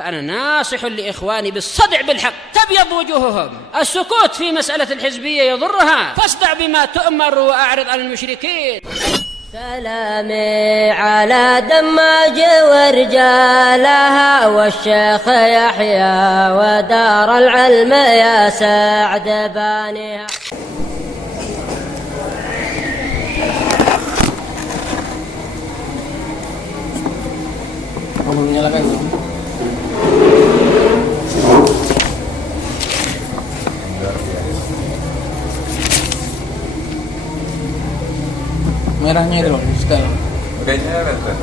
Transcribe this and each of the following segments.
فأنا ناصح لإخواني بالصدع بالحق تبيض وجوههم. السكوت في مسألة الحزبية يضرها، فاصدع بما تؤمر وأعرض عن المشركين. سلامي على دماج ورجالها والشيخ يحيى ودار العلم يا سعد بانيها. Menyalakan itu. Merahnya itu loh, setel. Udah nyala tuh.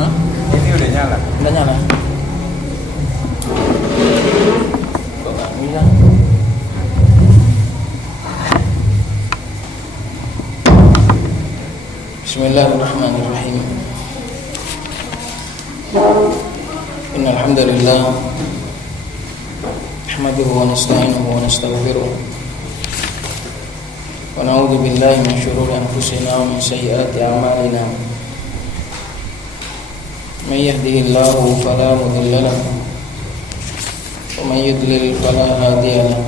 Hah? Ini udah nyala. Udah nyala. Kok nggak bisa? Bismillahirrahmanirrahim. Innal hamdalillah nahmaduhu wa nasta'inuhu wa nastaghfiruh wa na'udzu billahi min shururi anfusina wa min sayyiati a'malina. May yahdihillahu fala mudilla lahu wa may yudlil fala hadiya lahu.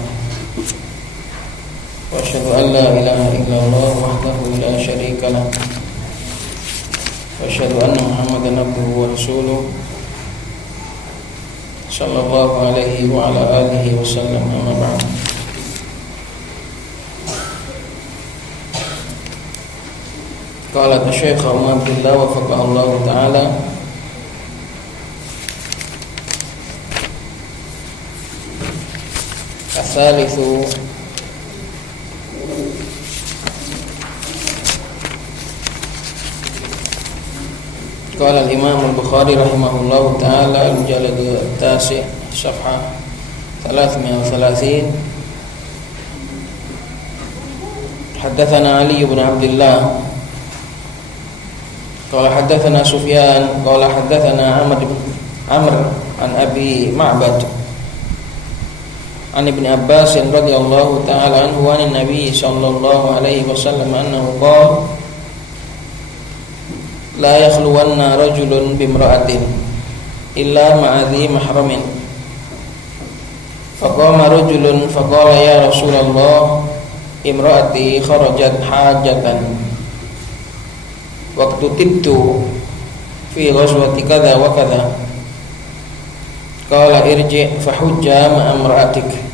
Wa asyhadu an la ilaha illallah wahdahu la syarika lahu wa asyhadu anna Muhammadan abduhu wa rasuluh sallallahu alaihi wa ala alihi wa sallam. Amma ba'd. Qala Syekh Umar Abdullah wa faqahallahu ta'ala As-salithu Qala al-Imam al-Bukhari rahimahullahu ta'ala al-mujallad at-tasi' safha 330 Haddatsana Ali bin Abdullah qala haddatsana Sufyan qala haddatsana Amr an Abi Ma'bad an Ibn Abbas radhiyallahu ta'ala anhu an Nabi sallallahu alaihi wasallam annahu qala la yakhluwanna rajulun bimra'atin illa ma'adhi mahramin. Faqama rajulun faqala ya Rasulullah imra'ati kharajat hajatan waqtu tibtu fi ghazwati kadha wa kadha. Qala irji' fahujja ma'a imra'atik.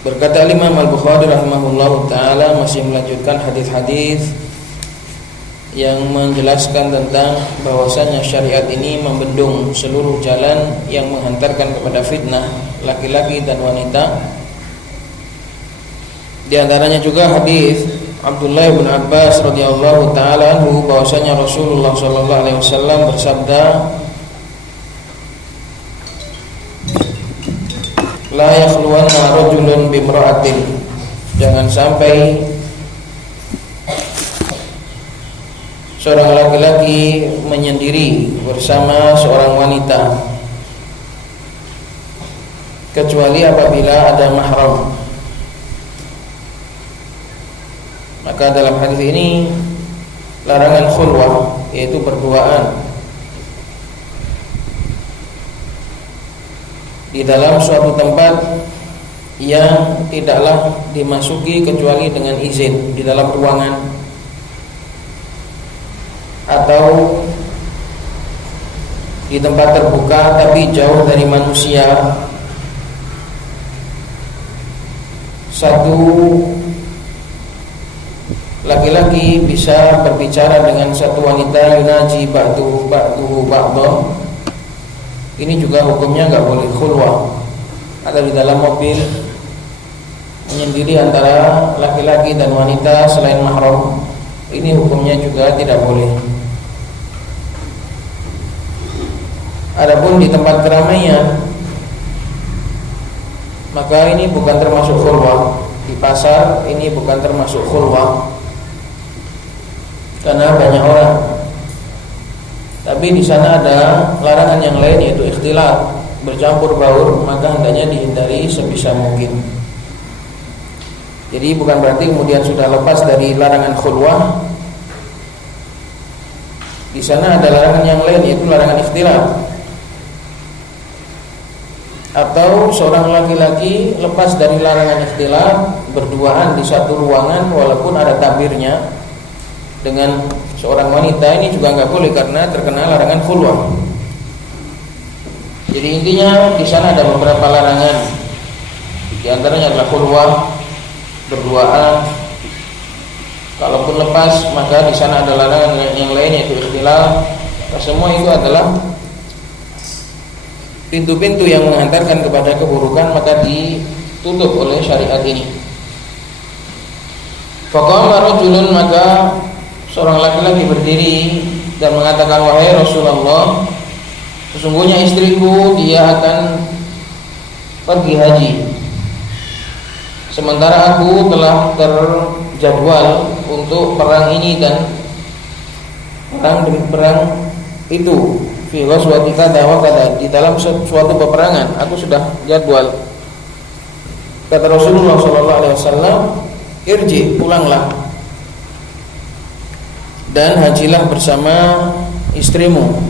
Berkata Imam Al-Bukhari rahimahullahu ta'ala masih melanjutkan hadis-hadis yang menjelaskan tentang bahwasanya syariat ini membendung seluruh jalan yang menghantarkan kepada fitnah laki-laki dan wanita. Di antaranya juga hadis Abdullah bin Abbas radhiyallahu ta'ala anhu bahwasanya Rasulullah sallallahu alaihi wasallam bersabda, la yakhluwanna rajulun bimra'atin, jangan sampai seorang laki-laki menyendiri bersama seorang wanita kecuali apabila ada mahram. Maka dalam hadis ini larangan khulwah, yaitu berduaan di dalam suatu tempat yang tidaklah dimasuki kecuali dengan izin, di dalam ruangan atau di tempat terbuka tapi jauh dari manusia. Satu laki-laki bisa berbicara dengan satu wanita, yunaji ba'duhu ba'dha. Ini juga hukumnya nggak boleh khulwah. Atau di dalam mobil menyendiri antara laki-laki dan wanita selain mahram, ini hukumnya juga tidak boleh. Adapun di tempat keramaian, maka ini bukan termasuk khulwah. Di pasar ini bukan termasuk khulwah karena banyak orang. Tapi di sana ada larangan yang lain, yaitu ikhtilat, bercampur baur, maka hendaknya dihindari sebisa mungkin. Jadi bukan berarti kemudian sudah lepas dari larangan khulwah Di sana ada larangan yang lain, yaitu larangan ikhtilaf. Atau seorang laki-laki lepas dari larangan ikhtilaf, berduaan di satu ruangan walaupun ada tabirnya dengan seorang wanita, ini juga nggak boleh karena terkena larangan khulwah. Jadi intinya di sana ada beberapa larangan. Di antaranya adalah khulwah, berduaan. Kalaupun lepas, maka di sana ada larangan yang lain, yaitu ikhtilaf. Semua itu adalah pintu-pintu yang menghantarkan kepada keburukan, maka ditutup oleh syariat ini. Faqama rajulun, maka seorang laki-laki berdiri dan mengatakan, wahai Rasulullah, sesungguhnya istriku dia akan pergi haji, sementara aku telah terjadwal untuk perang ini dan perang itu, fi ghazwati kada wa kada, di dalam suatu peperangan aku sudah jadwal. Kata Rasulullah sallallahu alaihi wasallam, irji, pulanglah dan hajilah bersama istrimu.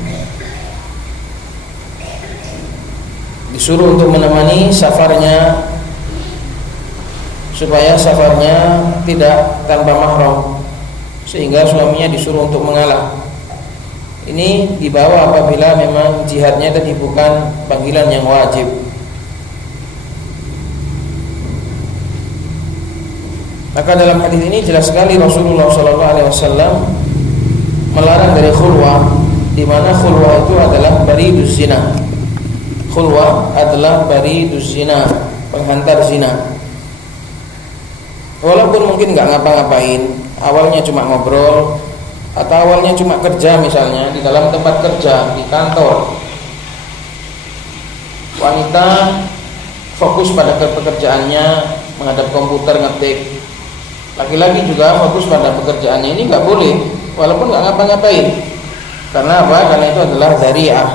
Disuruh untuk menemani safarnya, supaya safarnya tidak tanpa mahram, sehingga suaminya disuruh untuk mengalah. Ini dibawa apabila memang jihadnya tadi bukan panggilan yang wajib. Maka dalam hadis ini jelas sekali Rasulullah SAW melarang dari khulwah, di mana khulwah itu adalah bariduz zina. Khulwah adalah bariduz zina, penghantar zina. Walaupun mungkin nggak ngapa-ngapain, awalnya cuma ngobrol, atau awalnya cuma kerja, misalnya di dalam tempat kerja, di kantor, wanita fokus pada pekerjaannya, menghadap komputer ngetik. Laki-laki juga fokus pada pekerjaannya. Ini nggak boleh, walaupun nggak ngapa-ngapain. Karena apa? Karena itu adalah dzari'ah,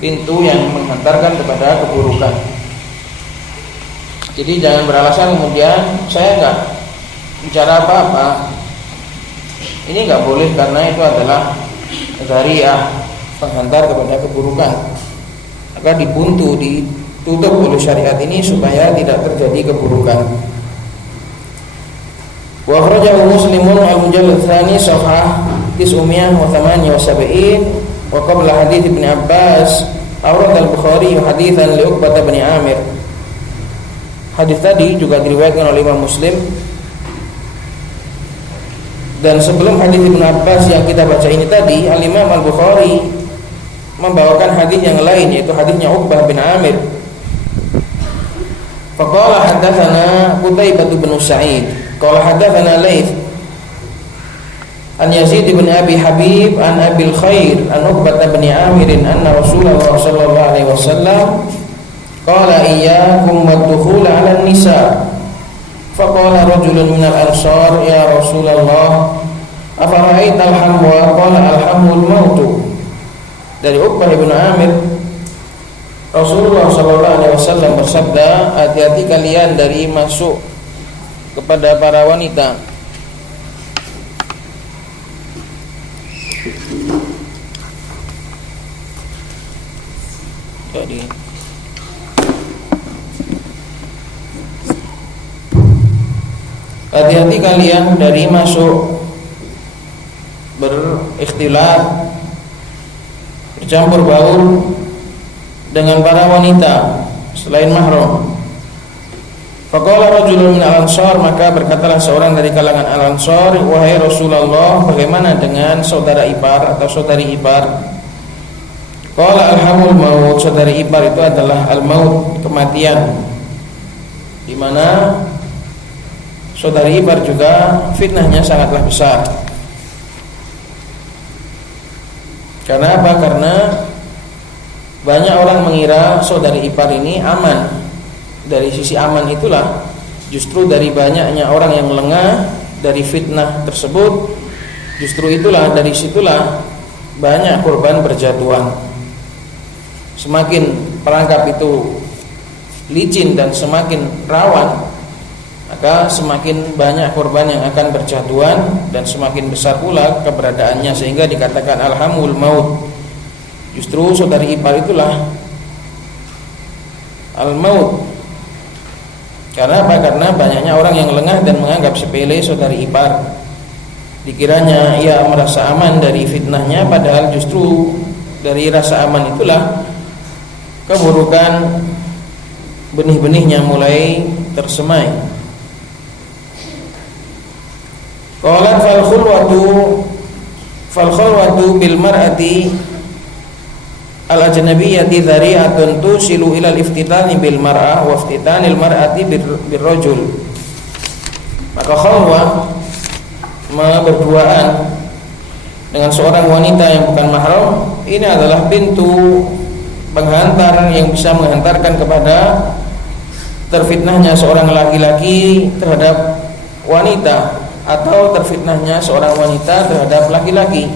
pintu yang menghantarkan kepada keburukan. Jadi jangan beralasan kemudian saya nggak bicara apa-apa. Ini nggak boleh, karena itu adalah dzari'ah, penghantar kepada keburukan. Maka dibuntu, ditutup oleh syariat ini supaya tidak terjadi keburukan. Wa akhrajahu Muslimun al-mujallad tsani safhah 978 wa qabla hadits Ibnu Abbas awrad al-Bukhari haditsan li Uqbah bin Amir. Hadis tadi juga diriwayatkan oleh Imam Muslim. Dan sebelum hadis Ibnu Abbas yang kita baca ini tadi, Al-Imam Al-Bukhari membawakan hadis yang lain, yaitu hadisnya Uqbah bin Amir. Faqala haddatsana Qutaibah bin Sa'id, qala haddatsana Laits an Yazid bin Abi Habib an Abil Khair an Uqbah bin Amir anna Rasulullah sallallahu alaihi wasallam qala iyyakum wad-dukhul 'ala an-nisa. Faqala rajulun minal ansar, ya Rasulullah, afara'aita al-hamwa? Qala al-hamwul mautu. Dari Uqbah bin Amir, Rasulullah SAW bersabda, hati-hati kalian dari masuk kepada para wanita. Jadi hati-hati kalian dari masuk berikhtilat, bercampur baur dengan para wanita selain mahram. Faqala rajulun min al-ansar, maka berkatalah seorang dari kalangan al-ansar, wahai Rasulullah, bagaimana dengan saudara ipar atau saudari ipar? Qala al-hamul maut, saudari ipar itu adalah al-maut, kematian, di mana saudari ipar juga fitnahnya sangatlah besar. Karena apa? Karena banyak orang mengira saudari ipar ini aman. Dari sisi aman itulah justru dari banyaknya orang yang lengah dari fitnah tersebut, justru itulah dari situlah banyak korban berjatuhan. Semakin perangkap itu licin dan semakin rawan, maka semakin banyak korban yang akan berjatuhan dan semakin besar pula keberadaannya, sehingga dikatakan alhamul maut. Justru saudari ipar itulah al-maut. Karena apa? Karena banyaknya orang yang lengah dan menganggap sepele saudari ipar. Dikiranya ia merasa aman dari fitnahnya, padahal justru dari rasa aman itulah keburukan benih-benihnya mulai tersemai. Qalat fal khulwatu bil mar'ati al ajnabiyyati dhari'atun tusilu ila al iftitani bil mar'ah wa iftitanil mar'ati bir rajul. Maka khulwah, berduaan dengan seorang wanita yang bukan mahram, ini adalah pintu penghantar yang bisa menghantarkan kepada terfitnahnya seorang laki-laki terhadap wanita, atau terfitnahnya seorang wanita terhadap laki-laki.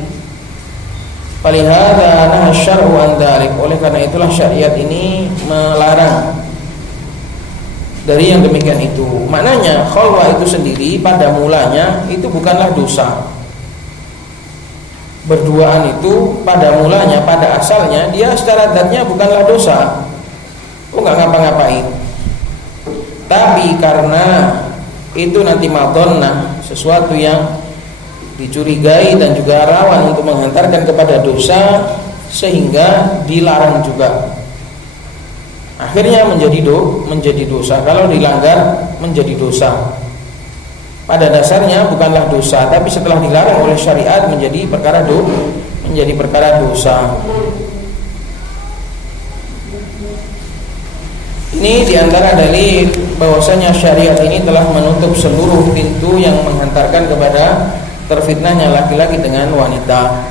Falihada naha syar'u an dzalik. Oleh karena itulah syariat ini melarang dari yang demikian itu. Maknanya khalwah itu sendiri pada mulanya itu bukanlah dosa. Berduaan itu pada mulanya, pada asalnya dia secara zatnya bukanlah dosa. Enggak ngapa-ngapain. Tapi karena itu nanti madonna, sesuatu yang dicurigai dan juga rawan untuk menghantarkan kepada dosa, sehingga dilarang juga. Akhirnya menjadi dosa. Kalau dilanggar menjadi dosa. Pada dasarnya bukanlah dosa, tapi setelah dilarang oleh syariat menjadi perkara dosa. Ini diantara dalil bahwasanya syariat ini telah menutup seluruh pintu yang menghantarkan kepada terfitnahnya laki-laki dengan wanita.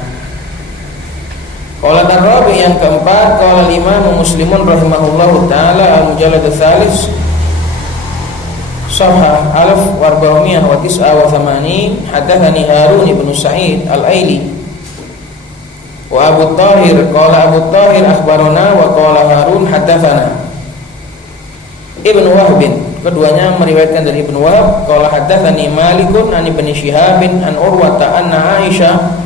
Qala ar-rabi, yang keempat, qala al-Imam Muslimun rahimahullahu taala al-mujallad ats-tsalis Safhah 1489, hadatsani Harun bin Sa'id al-Aili wa Abu Thahir, qala Abu Thahir akhbarana wa qala Harun hadatsana Ibnu Wahb. Keduanya meriwayatkan dari Ibnu Wahb, qala hadatsani Malikun an Ibnu Syihab an Urwata anna Aisyah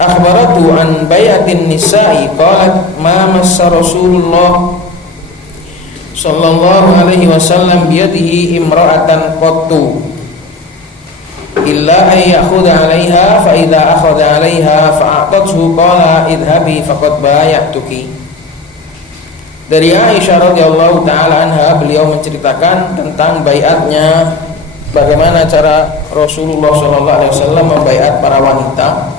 akhbaratu an bayatin nisa'i qalat ma massa Rasulullah sallallahu alaihi wasallam biyadihi imra'atan qattu illa ay ya'khudha 'alaiha fa idza akhadha 'alaiha fa'atathu qala idhabi faqad bay'atuki. Dari Aisyah radhiyallahu taala anha, beliau menceritakan tentang baiatnya, bagaimana cara Rasulullah sallallahu alaihi wasallam membaiat para wanita,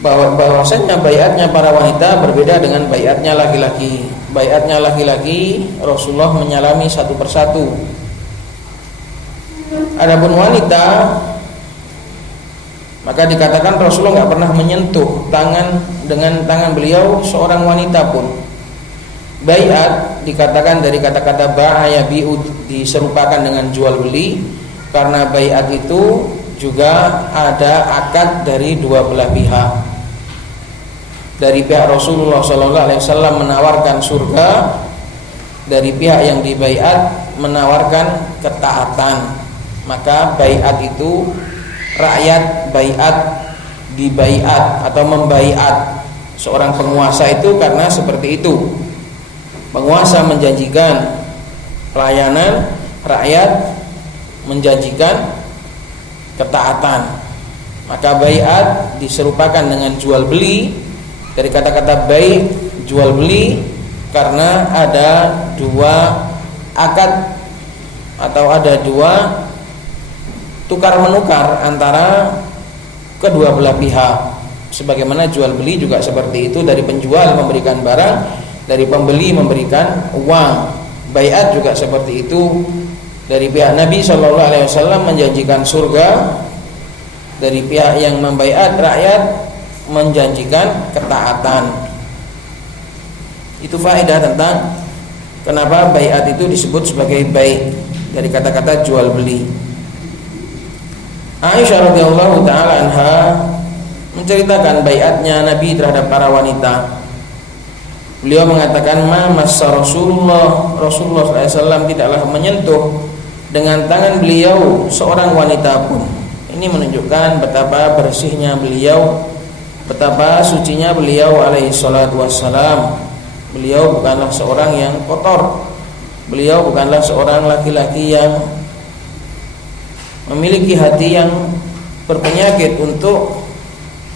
bahwasanya baiatnya para wanita berbeda dengan baiatnya laki-laki. Baiatnya laki-laki Rasulullah menyalami satu persatu. Adapun wanita, maka dikatakan Rasulullah nggak pernah menyentuh dengan tangan beliau seorang wanita pun. Baiat dikatakan dari kata-kata ba'a yabi'u, diserupakan dengan jual beli, karena baiat itu juga ada akad dari dua belah pihak. Dari pihak Rasulullah SAW menawarkan surga, dari pihak yang dibaiat menawarkan ketaatan. Maka baiat itu rakyat baiat, dibaiat atau membaiat seorang penguasa itu karena seperti itu. Penguasa menjanjikan pelayanan, rakyat menjanjikan ketaatan. Maka baiat diserupakan dengan jual beli, dari kata-kata bai, jual beli, karena ada dua akad atau ada dua tukar menukar antara kedua belah pihak. Sebagaimana jual beli juga seperti itu, dari penjual memberikan barang, dari pembeli memberikan uang. Baiat juga seperti itu, dari pihak Nabi SAW menjanjikan surga, dari pihak yang membaiat rakyat menjanjikan ketaatan. Itu faedah tentang kenapa baiat itu disebut sebagai bai, dari kata-kata jual beli. Aisyah radhiyallahu taala anha menceritakan baiatnya Nabi terhadap para wanita. Beliau mengatakan massa Rasulullah SAW tidaklah menyentuh dengan tangan beliau seorang wanita pun. Ini menunjukkan betapa bersihnya beliau, betapa sucinya beliau alaihi salatu wassalam. Beliau bukanlah seorang yang kotor. Beliau bukanlah seorang laki-laki yang memiliki hati yang berpenyakit untuk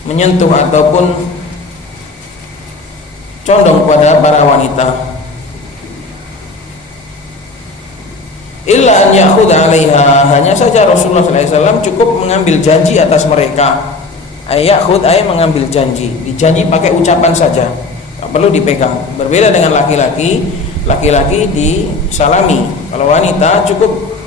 menyentuh ataupun condong pada para wanita. Illa an ya'khudha 'alaiha, hanya saja Rasulullah SAW cukup mengambil janji atas mereka. Ya'khud ay mengambil janji, dijanji pakai ucapan saja, tak perlu dipegang. Berbeda dengan laki-laki, laki-laki disalami. Kalau wanita cukup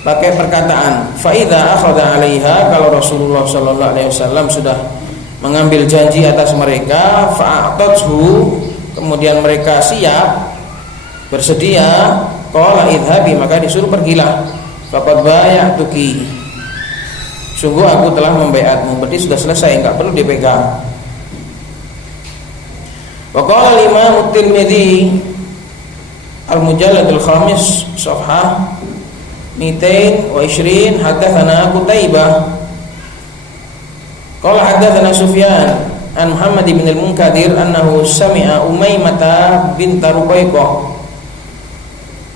pakai perkataan. Fa idza akhadha 'alaiha, kalau Rasulullah SAW sudah mengambil janji atas mereka, fa'atathu, kemudian mereka siap bersedia, qala idhabi, maka disuruh pergilah. Faqad bay'atuki, sungguh aku telah membaiatmu. Berarti sudah selesai, enggak perlu dipegang. Wa qala Imam Tirmidzi al-Mujalladul Khamis safhah 220, hadatsana Qutaibah qala hadatsana Sufyan an Muhammad bin al-Munkadir annahu sami'a Umaymah bint Ruqayyah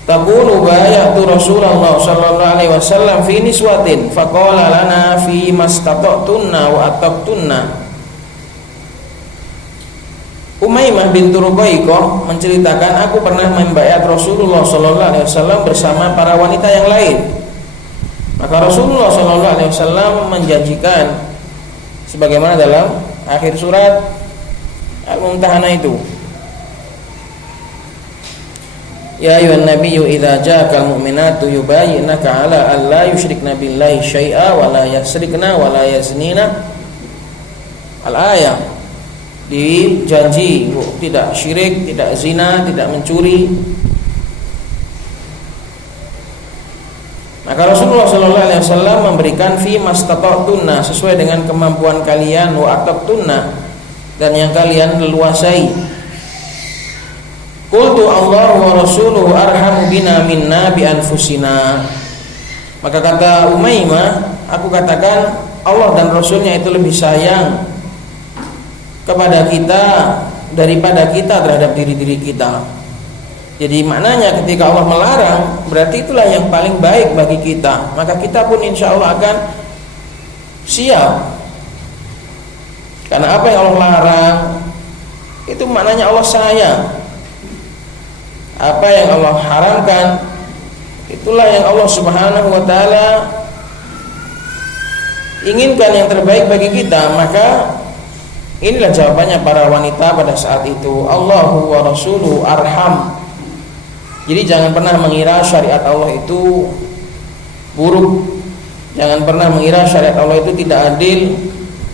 taqulu bay'atu Rasulullah sallallahu alaihi wasallam fi niswatin faqala lana fi mastata'tunna wa ataqtunna. Umaymah bintu Ruqayyah menceritakan, aku pernah membaiat Rasulullah sallallahu alaihi wasallam bersama para wanita yang lain. Maka Rasulullah sallallahu alaihi wasallam menjanjikan sebagaimana dalam akhir surat Al-Mumtahanah itu, ya ayyuhan nabiyyu idza ja'akal mu'minatu yubayyinaka 'ala an la yusyrikna billahi syai'a wa la yasrikna wa la yaznina. Al-ayah, dijanji tidak syirik, tidak zina, tidak mencuri. Maka Rasulullah SAW memberikan fi mastata'tunna, sesuai dengan kemampuan kalian, wa ataqtunna, dan yang kalian leluasai. Qultu Allah wa rasuluhu arhamu bina minna bi anfusina. Maka kata Umaymah, aku katakan Allah dan Rasulnya itu lebih sayang kepada kita daripada kita terhadap diri-diri kita. Jadi maknanya ketika Allah melarang, berarti itulah yang paling baik bagi kita. Maka kita pun insya Allah akan siap. Karena apa yang Allah larang, itu maknanya Allah sayang. Apa yang Allah haramkan, itulah yang Allah Subhanahu wa ta'ala inginkan yang terbaik bagi kita. Maka inilah jawabannya para wanita pada saat itu, Allahu wa rasuluhu arham. Jadi jangan pernah mengira syariat Allah itu buruk. Jangan pernah mengira syariat Allah itu tidak adil.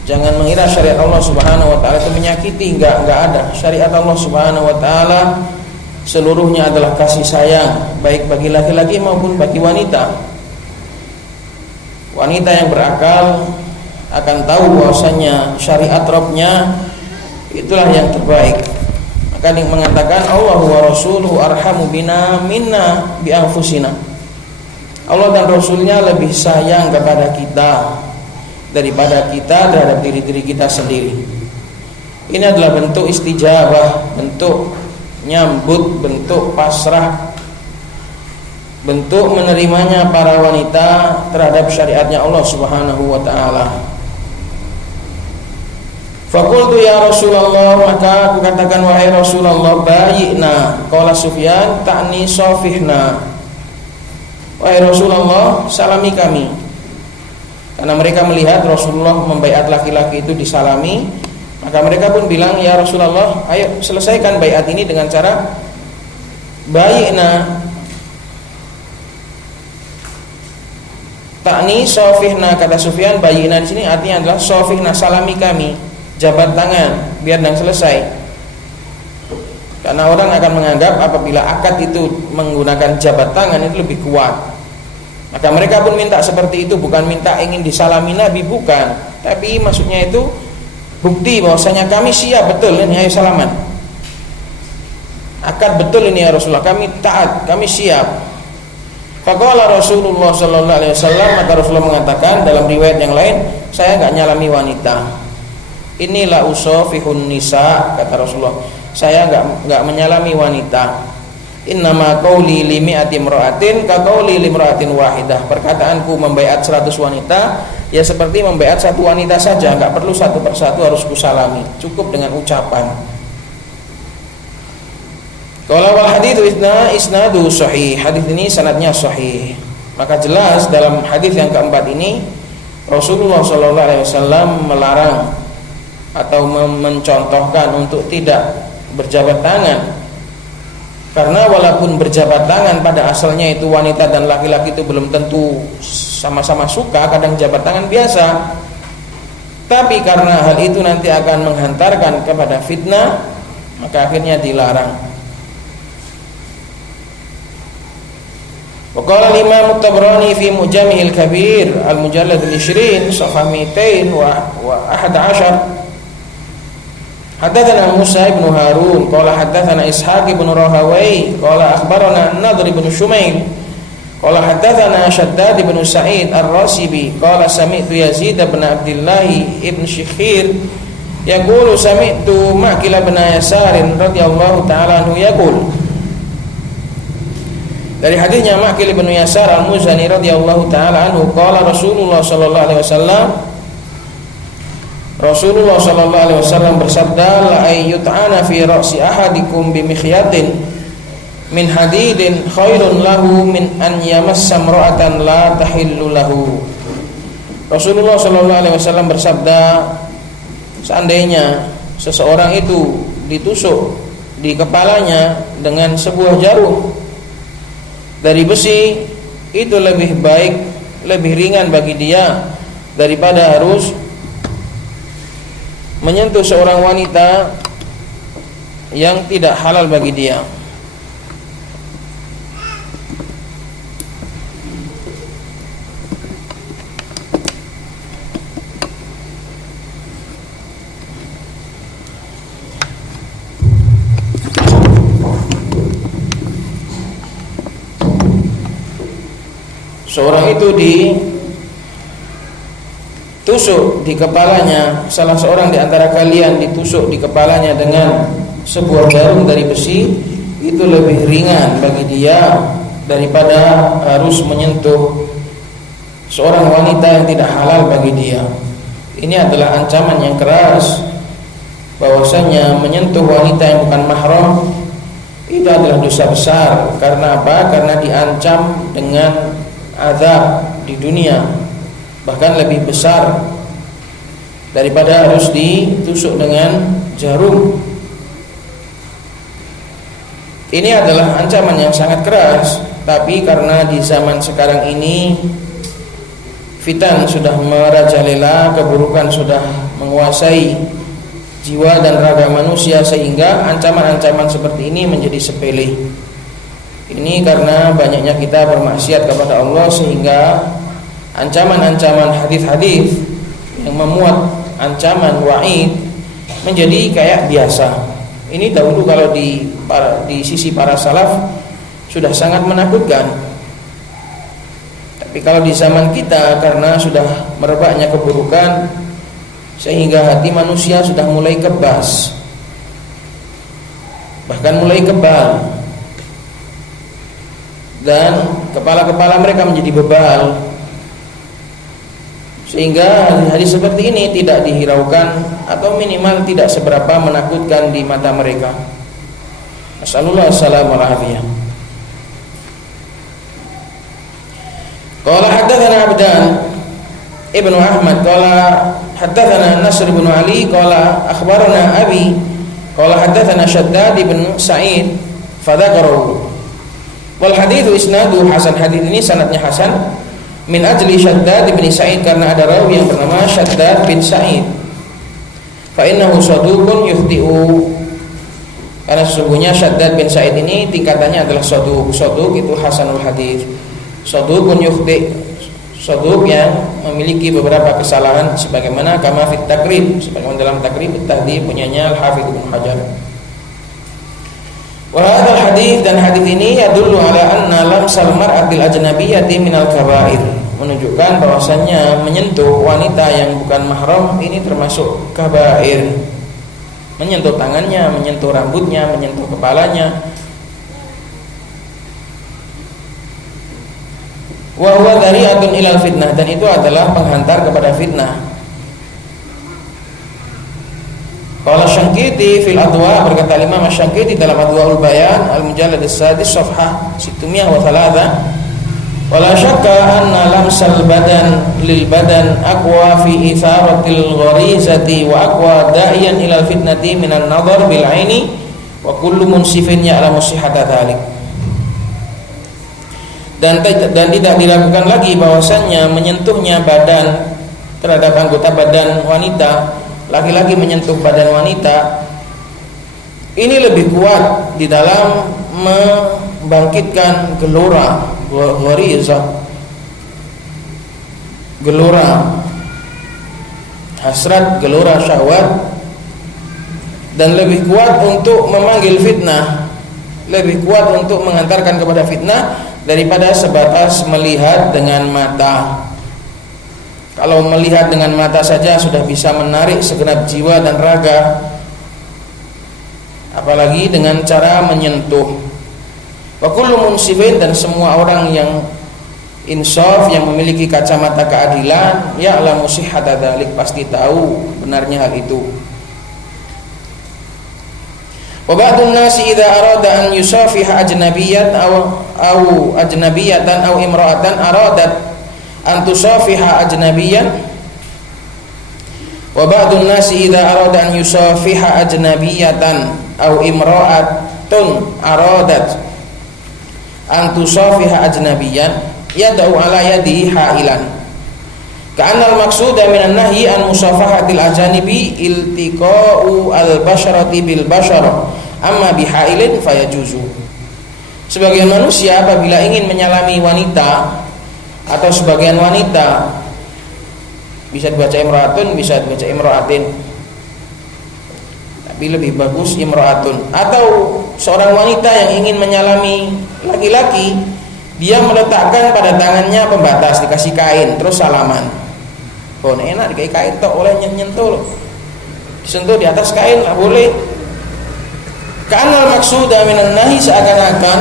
Jangan mengira syariat Allah Subhanahu wa ta'ala itu menyakiti. Enggak ada. Syariat Allah Subhanahu wa ta'ala seluruhnya adalah kasih sayang, baik bagi laki-laki maupun bagi wanita. Wanita yang berakal akan tahu bahwasanya syariat Rabbnya itulah yang terbaik. Maka dia mengatakan Allah wa rasuluhu arhamu bina minna bi anfusina. Allah dan Rasulnya lebih sayang kepada kita daripada kita terhadap diri-diri kita sendiri. Ini adalah bentuk istijabah, bentuk nyambut, bentuk pasrah, bentuk menerimanya para wanita terhadap syariatnya Allah Subhanahu wa ta'ala. Faqultu ya Rasulullah, maka aku katakan wahai Rasulullah, bayyina. Qala Sufyan ta'ni safihna. Wahai Rasulullah, salami kami. Karena mereka melihat Rasulullah membaiat laki-laki itu disalami, maka mereka pun bilang, ya Rasulullah, ayo selesaikan baiat ini dengan cara bayyina. Ta'ni safihna, kata Sufyan, bayyina di sini artinya adalah safihna, salami kami. Jabat tangan biar dan selesai. Karena orang akan menganggap apabila akad itu menggunakan jabat tangan itu lebih kuat. Maka mereka pun minta seperti itu, bukan minta ingin disalami Nabi, bukan. Tapi maksudnya itu bukti bahwasanya kami siap betul ini, ayo salaman. Akad betul ini ya Rasulullah, kami taat, kami siap. Faqala Rasulullah sallallahu alaihi wasallam, maka Rasulullah mengatakan dalam riwayat yang lain, saya enggak nyalami wanita. Inilah usafihun nisa, kata Rasulullah. Saya enggak menyalami wanita. Innama qauli li mi'ati imra'atin ka qauli li imra'atin wahidah. Perkataanku membaiat 100 wanita ya seperti membaiat satu wanita saja, enggak perlu satu persatu harus kusalami, cukup dengan ucapan. Qala wal hadits isnadu sahih. Hadis ini sanadnya sahih. Maka jelas dalam hadis yang keempat ini Rasulullah sallallahu alaihi wasallam melarang atau mencontohkan untuk tidak berjabat tangan. Karena walaupun berjabat tangan pada asalnya itu wanita dan laki-laki itu belum tentu sama-sama suka, kadang jabat tangan biasa. Tapi karena hal itu nanti akan menghantarkan kepada fitnah, maka akhirnya dilarang. Waqala Imam At-Tabrani fi Mujam'il Kabir al-Mujallad al-20 safhah 211 Hadatsana Musa ibn Harun qala hadatsana Ishaq ibn Rahawai qala akhbarana An-Nadhr ibn Shumail qala hadatsana Shaddad ibn Sa'id Ar-Rasibi qala sami'tu Yazid ibn Abdullah ibn Shikhir yaqulu sami'tu Ma'qil ibn Yasar radhiyallahu ta'ala anhu yaqul. Dari hadisnya Ma'qil bin Yasar Al-Muzani radhiyallahu taala anhu qala Rasulullah sallallahu alaihi wasallam bersabda la ayyut'ana fi ra'si ahadikum bi mikhyatin min hadidin khairun lahu min an yamassa imra'atan la tahillu lahu. Rasulullah sallallahu alaihi wasallam bersabda, seandainya seseorang itu ditusuk di kepalanya dengan sebuah jarum dari besi, itu lebih baik, lebih ringan bagi dia daripada harus menyentuh seorang wanita yang tidak halal bagi dia. Seorang itu ditusuk di kepalanya, salah seorang di antara kalian ditusuk di kepalanya dengan sebuah jarum dari besi, itu lebih ringan bagi dia daripada harus menyentuh seorang wanita yang tidak halal bagi dia. Ini adalah ancaman yang keras, bahwasanya menyentuh wanita yang bukan mahram itu adalah dosa besar. Karena apa? Karena diancam dengan azab di dunia, bahkan lebih besar daripada harus ditusuk dengan jarum. Ini adalah ancaman yang sangat keras. Tapi karena di zaman sekarang ini fitan sudah merajalela, keburukan sudah menguasai jiwa dan raga manusia, sehingga ancaman-ancaman seperti ini menjadi sepele. Ini karena banyaknya kita bermaksiat kepada Allah, sehingga ancaman-ancaman hadis-hadis yang memuat ancaman wa'id menjadi kayak biasa. Ini dahulu kalau di sisi para salaf sudah sangat menakutkan. Tapi kalau di zaman kita, karena sudah merebaknya keburukan, sehingga hati manusia sudah mulai kebas, bahkan mulai kebal, dan kepala-kepala mereka menjadi bebal, sehingga hadis seperti ini tidak dihiraukan atau minimal tidak seberapa menakutkan di mata mereka. Nasallallahu alaihi wasallam. Qala haddatsana Abdan Ibnu Ahmad qala haddatsana Nasr bin Ali qala akhbarana Abi qala haddatsana Shaddad bin Sa'id fadzakarahu. Wal haditsu isnadu hasan. Hadis ini sanadnya hasan min ajli Shaddad bin Sa'id, karena ada rawi yang bernama Shaddad bin Sa'id. Fa innahu saduqun yukhti'u, karena sesungguhnya Shaddad bin Sa'id ini tingkatannya adalah saduq. Saduq itu hasanul hadis. Saduqun yukhti', saduq yang memiliki beberapa kesalahan, sebagaimana kama fit takrib, sebagaimana dalam takrib at-tahdhib punyanya Al-Hafidz Ibnu Hajar. Wa hadzal hadits, dan hadis ini yadullu ala anna lamsal mar'atil ajnabiyyati minal kabair, menunjukkan bahwasannya menyentuh wanita yang bukan mahram ini termasuk kabair. Menyentuh tangannya, menyentuh rambutnya, menyentuh kepalanya. Wa huwa dhari'atun ilal fitnah, dan itu adalah penghantar kepada fitnah. Qala Syangkiti fil Adwa, berkata Imam Syangkiti dalam Adwaul Bayan al-Mujallad as-sadis safhah 603, wala syakka anna lamsal badan lil badan aqwa fi itharatil gharizati wa aqwa da'iyan ilal fitnati minan nadhar bil aini wa kullu munsifin ya'lamu sihhata dzalik. Dan tidak dilakukan lagi bahwasannya menyentuhnya badan terhadap anggota badan wanita, laki-laki menyentuh badan wanita ini lebih kuat di dalam membangkitkan gelora gharizah, gelora hasrat, gelora syahwat, dan lebih kuat untuk memanggil fitnah, lebih kuat untuk mengantarkan kepada fitnah daripada sebatas melihat dengan mata. Kalau melihat dengan mata saja sudah bisa menarik segenap jiwa dan raga, apalagi dengan cara menyentuh. Wa kullu munsifin, dan semua orang yang insaf, yang memiliki kacamata keadilan, ya'lamu sihhata dzalik, pasti tahu benarnya hal itu. Wa ba'dun nasi idza arada an yusafiha ajnabiyyat aw ajnabiyatan aw imra'atan aradat an tusafiha ajnabiyyan. Wa ba'dun nasi idza arada an yusafiha ajnabiyatan aw imra'atun aradat an tusafiha ajnabiyyan yad'u ala yadihi ha'ilan. Ka'anna al-maqsuda minan nahyi an musafahatil ajanibi iltiqa'u al-basharati bil bashar amma bihailin fayajuzu. Sebagian manusia apabila ingin menyalami wanita atau sebagian wanita, bisa dibaca imra'atun, bisa dibaca imra'atin, tapi lebih bagus imra'atun. Atau seorang wanita yang ingin menyalami laki-laki, dia meletakkan pada tangannya pembatas, dikasih kain, terus salaman. Oh, enak dikasih kain tok, oleh nyentuh, disentuh di atas kain lah boleh. Ka'anal maqsuda minan nahi, seakan-akan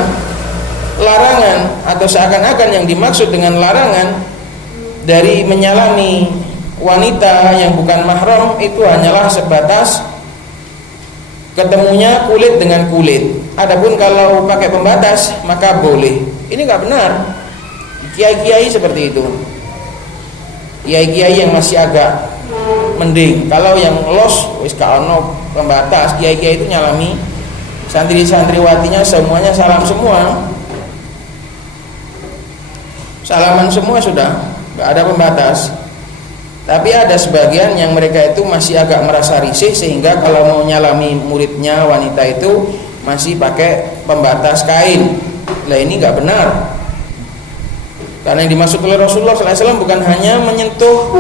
larangan atau seakan-akan yang dimaksud dengan larangan dari menyalami wanita yang bukan mahram itu hanyalah sebatas ketemunya kulit dengan kulit. Adapun kalau pakai pembatas maka boleh. Ini enggak benar. Kiai-kiai seperti itu. Kiai-kiai yang masih agak mending. Kalau yang los wis ka ono pembatas, kiai-kiai itu nyalami santri-santriwatinya semuanya salam semua. Salaman semua sudah, enggak ada pembatas. Tapi ada sebagian yang mereka itu masih agak merasa risih, sehingga kalau mau nyalami muridnya wanita itu masih pakai pembatas kain. Lah ini enggak benar. Karena yang dimaksud oleh Rasulullah SAW bukan hanya menyentuh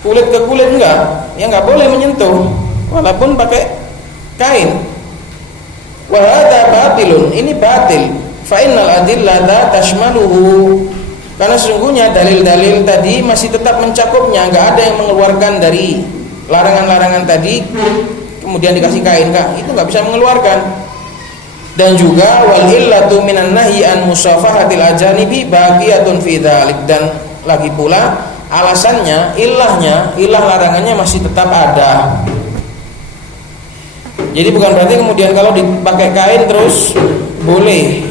kulit ke kulit, enggak. Ya enggak boleh menyentuh walaupun pakai kain. Wa hadza batilun, ini batil. Fa innal adillata tashmaluhu, karena sesungguhnya dalil-dalil tadi masih tetap mencakupnya, enggak ada yang mengeluarkan dari larangan-larangan tadi kemudian dikasih kain, Kak. Itu enggak bisa mengeluarkan. Dan juga wal illatu minan nahyi an musafahatil ajanibi baqiyatun fi dzalik, dan lagi pula alasannya, ilah larangannya masih tetap ada. Jadi bukan berarti kemudian kalau dipakai kain terus boleh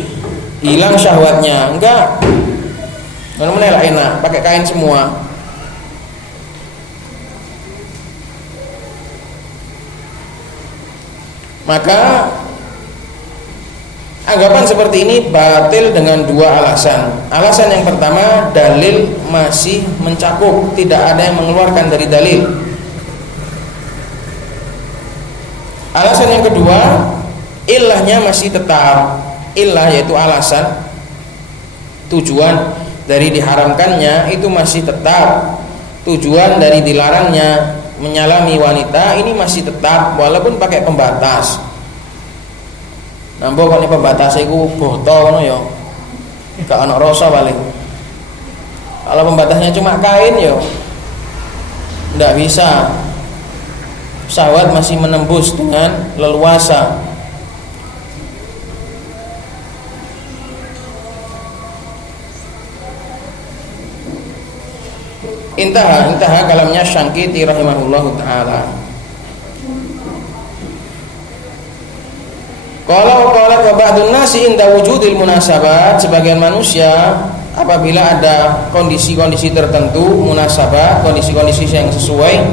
hilang syahwatnya, enggak. Benar-benar enak pakai kain semua. Maka anggapan seperti ini batil dengan dua alasan. Alasan yang pertama, dalil masih mencakup, tidak ada yang mengeluarkan dari dalil. Alasan yang kedua, ilahnya masih tetap. Ilah yaitu alasan, tujuan dari diharamkannya itu masih tetap. Tujuan dari dilarangnya menyalami wanita ini masih tetap walaupun pakai pembatas. Nampo kok pembatas iku boto ngono ya. Gak ana rasa paling. Kalau pembatasnya cuma kain ya ndak bisa. Pesawat masih menembus dengan leluasa. Intaha kalamnya Syangkiti rahimahullahu taala. Kalau wa ba'dun nasi inda wujudil munasabat, sebagian manusia apabila ada kondisi-kondisi tertentu, munasabat, kondisi-kondisi yang sesuai,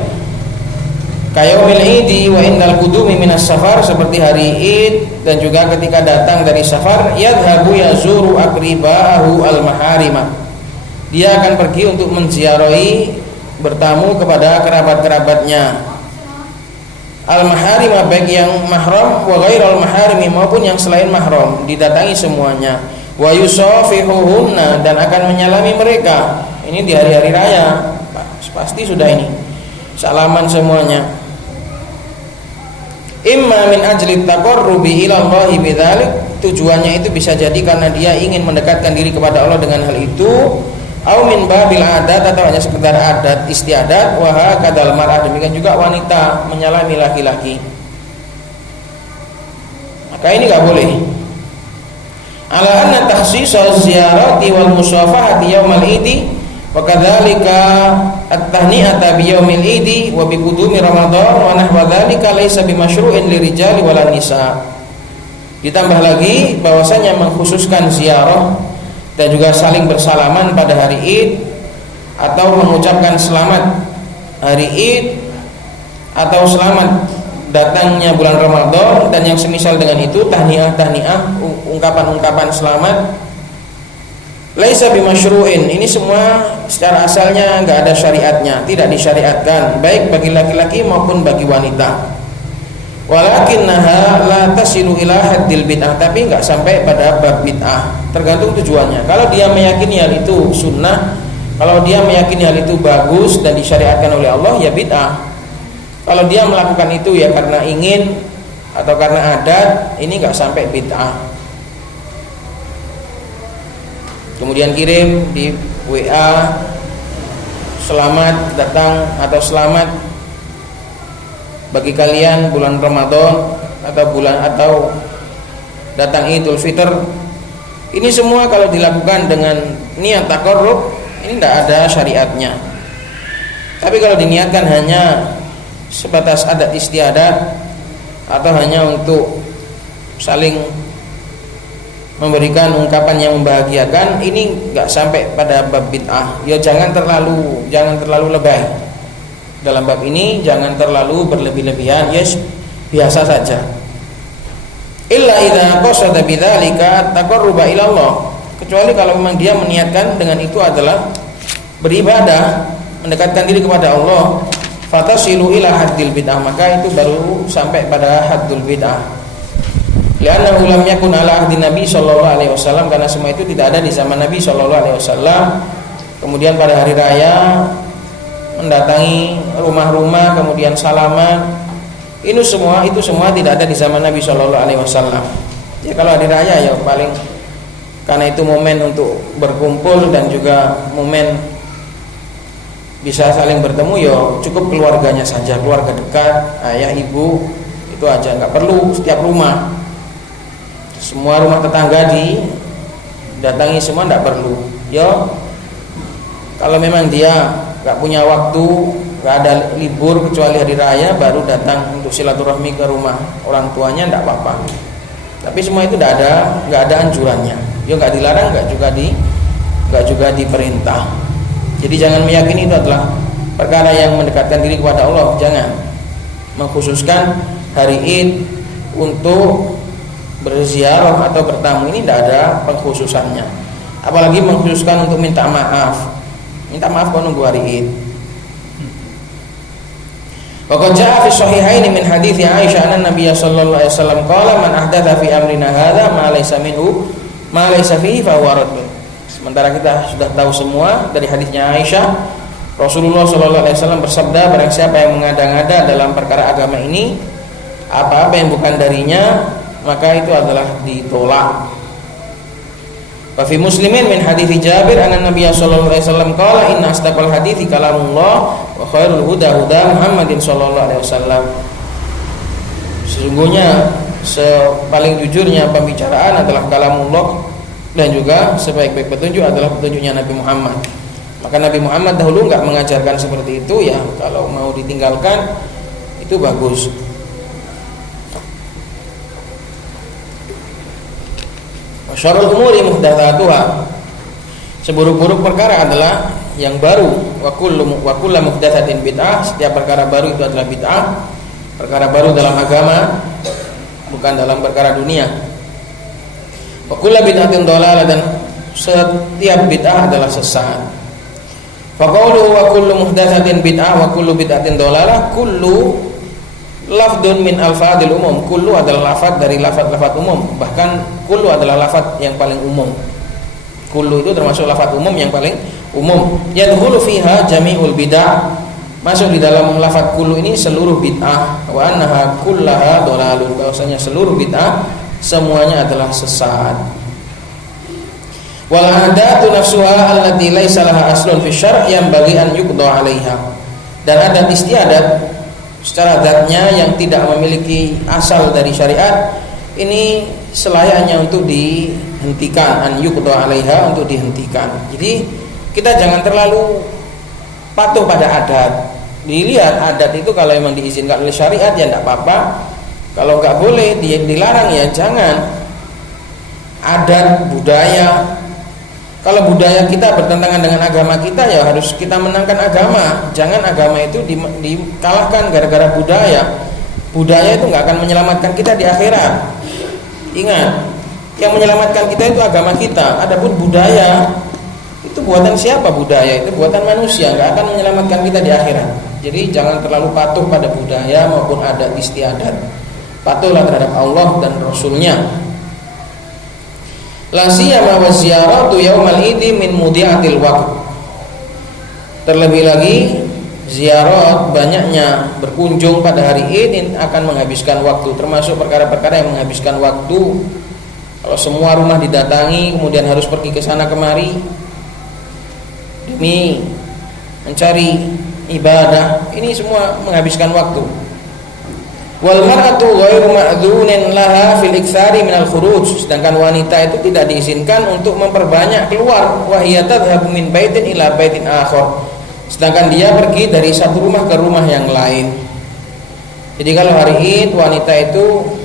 kayaumil idi wa indal qudumi minas safar, seperti hari Id dan juga ketika datang dari safar, yadhabu yazuru aqribahu al-maharima. Dia akan pergi untuk menziarahi, bertamu kepada kerabat-kerabatnya. Al-maharim, baik yang mahram wa ghairul maharimi, maupun yang selain mahram, didatangi semuanya. Wa yusafihuhunna, dan akan menyalami mereka. Ini di hari-hari raya pasti sudah ini salaman semuanya. Imma min ajli taqarrubi ila Allahi bidzalik, tujuannya itu bisa jadi karena dia ingin mendekatkan diri kepada Allah dengan hal itu. Au min babil adat, atau hanya sekedar adat istiadat. Wa hakadzal mar'ah, demikian juga wanita menyalami laki-laki. Maka ini enggak boleh. Ala anna takhsisa ziyarati wal musafahati yaumal idi wa kadzalika at-tahni'ata bi yaumil idi wa bi qudumi ramadan wa nahwa dzalika laisa bimasyru'in lirijali wal nisa. Ditambah lagi bahwasanya mengkhususkan ziarah dan juga saling bersalaman pada hari Id, atau mengucapkan selamat hari Id, atau selamat datangnya bulan Ramadan dan yang semisal dengan itu, tahniah, ungkapan-ungkapan selamat, laisa bimasyru'in, ini semua secara asalnya enggak ada syariatnya, tidak disyariatkan baik bagi laki-laki maupun bagi wanita. Walakinnaha la tasilu ila haddil bid'ah, tapi enggak sampai pada bab bid'ah, tergantung tujuannya. Kalau dia meyakini hal itu sunnah, kalau dia meyakini hal itu bagus dan disyariatkan oleh Allah, ya bid'ah. Kalau dia melakukan itu ya karena ingin atau karena adat, ini enggak sampai bid'ah. Kemudian kirim di WA selamat datang atau selamat bagi kalian bulan Ramadan atau datang Idul Fitr. Ini semua kalau dilakukan dengan niat taqarrub, ini tidak ada syariatnya. Tapi kalau diniatkan hanya sebatas adat istiadat atau hanya untuk saling memberikan ungkapan yang membahagiakan, ini enggak sampai pada bab bid'ah. Ya jangan terlalu lebay. Dalam bab ini jangan terlalu berlebih-lebihan, yes, biasa saja. Illa idza qasada bidzalika taqarruba ila Allah, kecuali kalau memang dia meniatkan dengan itu adalah beribadah, mendekatkan diri kepada Allah, fatasilu ila haddil bid'ah, maka itu baru sampai pada haddul bid'ah. Lianna lam yakun ala ahdi Nabi sallallahu alaihi wasallam, karena semua itu tidak ada di zaman Nabi sallallahu alaihi wasallam. Kemudian pada hari raya mendatangi rumah-rumah kemudian salaman, itu semua tidak ada di zaman Nabi Shallallahu Alaihi Wasallam. Ya kalau hari raya ya paling karena itu momen untuk berkumpul dan juga momen bisa saling bertemu, ya cukup keluarganya saja, keluarga dekat, ayah ibu, itu aja, nggak perlu setiap rumah, semua rumah tetangga didatangi semua, nggak perlu. Ya kalau memang dia nggak punya waktu, nggak ada libur kecuali hari raya, baru datang untuk silaturahmi ke rumah orang tuanya, nggak apa-apa. Tapi semua itu nggak ada anjurannya. Ya nggak dilarang, nggak juga diperintah. Jadi jangan meyakini itu adalah perkara yang mendekatkan diri kepada Allah. Jangan mengkhususkan hari Id untuk berziarah atau bertamu, ini tidak ada pengkhususannya. Apalagi mengkhususkan untuk minta maaf kalau nunggu hari Id. Wa qad jaa fi sahihaini min hadits Aisyah anna Nabiy sallallahu alaihi wasallam qala man ahdatsa fi amrina hadza ma laysa minhu ma laysa fihi fa huwa radd. Sementara kita sudah tahu semua dari hadisnya Aisyah, Rasulullah sallallahu alaihi wasallam bersabda, barang siapa yang mengada-ngada dalam perkara agama ini apa-apa yang bukan darinya, maka itu adalah ditolak. Wa fi Muslimin min hadits Jabir anna Nabiy sallallahu alaihi wasallam qala inna asdaqal hadithi kalamullah wa khairul huda huda Muhammadin sallallahu alaihi wasallam. Sesungguhnya paling jujurnya pembicaraan adalah kalamullah dan juga sebaik-baik petunjuk adalah petunjuknya Nabi Muhammad. Maka Nabi Muhammad dahulu enggak mengajarkan seperti itu ya, kalau mau ditinggalkan itu bagus. Syarrul umuri muhdatsatuha. Seburuk-buruk perkara adalah yang baru. Wa kullu muhdatsatin bid'ah. Setiap perkara baru itu adalah bid'ah. Perkara baru dalam agama, bukan dalam perkara dunia. Wa kullu bid'atin dhalalah, dan setiap bid'ah adalah sesat. Fa qawluhu wa kullu muhdatsatin bid'ah wa kullu bid'atin dhalalah, kullu lafdun min alfadil umum. Kullu adalah lafaz dari lafaz-lafaz umum. Bahkan kullu adalah lafaz yang paling umum. Kullu itu termasuk lafaz umum yang paling umum. Yadkhulu fiha jami'ul bid'ah. Masuk di dalam lafaz kullu ini seluruh bid'ah. Wa annaha kullaha dhalalun. Bahwasanya seluruh bid'ah semuanya adalah sesat. Wal adatu nafsuha allati laisa laha aslun fi syar' yang bagi an yuqda 'alaiha. Dan adat istiadat secara zatnya yang tidak memiliki asal dari syariat ini selayaknya untuk dihentikan, an yuqda 'alaiha, untuk dihentikan. Jadi kita jangan terlalu patuh pada adat. Dilihat adat itu kalau memang diizinkan oleh syariat ya tidak apa-apa. Kalau nggak boleh dilarang ya jangan. Adat budaya, kalau budaya kita bertentangan dengan agama kita ya harus kita menangkan agama. Jangan agama itu dikalahkan gara-gara budaya. Budaya itu nggak akan menyelamatkan kita di akhirat. Ingat, yang menyelamatkan kita itu agama kita. Adapun budaya itu buatan siapa? Budaya itu buatan manusia, nggak akan menyelamatkan kita di akhirat. Jadi jangan terlalu patuh pada budaya maupun adat istiadat. Patuhlah terhadap Allah dan Rasulnya. La siyama wa ziyaratu yaumal idi min mudiatil waqt. Terlebih lagi ziarah, banyaknya berkunjung pada hari ini akan menghabiskan waktu, termasuk perkara-perkara yang menghabiskan waktu. Kalau semua rumah didatangi kemudian harus pergi ke sana kemari demi mencari ibadah, ini semua menghabiskan waktu. Wal mar'atu ghairu ma'dzunin laha fil iktsari minal khuruj. Sedangkan wanita itu tidak diizinkan untuk memperbanyak keluar. Wa hiya tadhhabu min baitin ila baitin akhar. Sedangkan dia pergi dari satu rumah ke rumah yang lain. Jadi kalau hari Id wanita itu